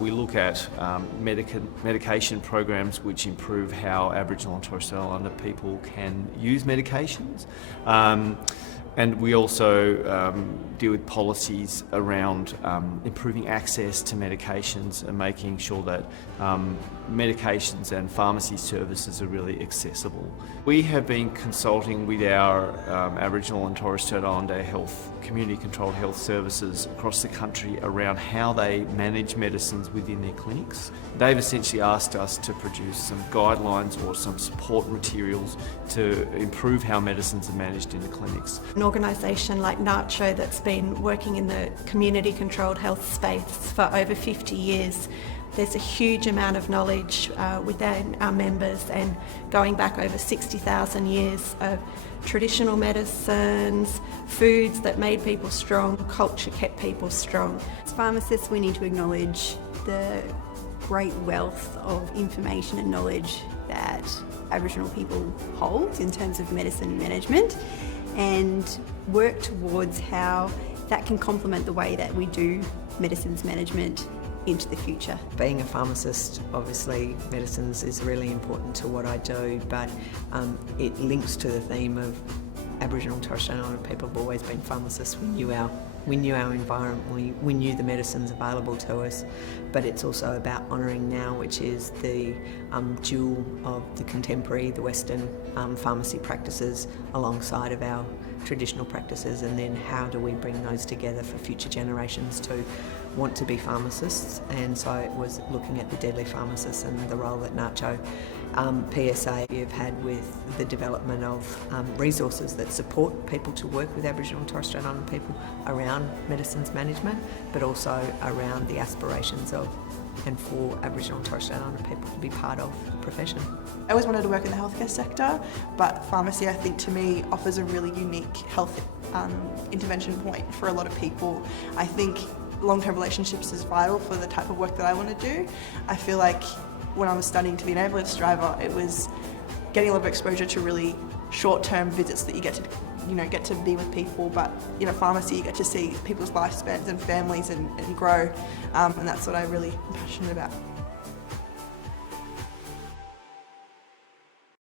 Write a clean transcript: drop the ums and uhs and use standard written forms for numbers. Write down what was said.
We look at medication programs which improve how Aboriginal and Torres Strait Islander people can use medications. And we also deal with policies around improving access to medications and making sure that medications and pharmacy services are really accessible. We have been consulting with our Aboriginal and Torres Strait Islander community-controlled health services across the country around how they manage medicines within their clinics. They've essentially asked us to produce some guidelines or some support materials to improve how medicines are managed in the clinics. An organisation like NACCHO that's been working in the community-controlled health space for over 50 years, there's a huge amount of knowledge within our members, and going back over 60,000 years of traditional medicines, foods that made people strong, culture kept people strong. As pharmacists, we need to acknowledge the great wealth of information and knowledge that Aboriginal people hold in terms of medicine management, and work towards how that can complement the way that we do medicines management into the future. Being a pharmacist, obviously medicines is really important to what I do, but it links to the theme of Aboriginal and Torres Strait Islander people have always been pharmacists. We knew our environment, we knew the medicines available to us, but it's also about honouring now, which is the jewel of the contemporary, the Western pharmacy practices alongside of our traditional practices, and then how do we bring those together for future generations to want to be pharmacists. And so it was looking at the deadly pharmacists and the role that NACCHO-PSA have had with the development of resources that support people to work with Aboriginal and Torres Strait Islander people around medicines management, but also around the aspirations of and for Aboriginal and Torres Strait Islander people to be part of the profession. I always wanted to work in the healthcare sector, but pharmacy, I think, to me offers a really unique health intervention point for a lot of people. I think long-term relationships is vital for the type of work that I want to do. I feel like when I was studying to be an ambulance driver, it was getting a lot of exposure to really short-term visits that you get to be with people, but pharmacy, you get to see people's lifespans and families and grow, and that's what I really am passionate about.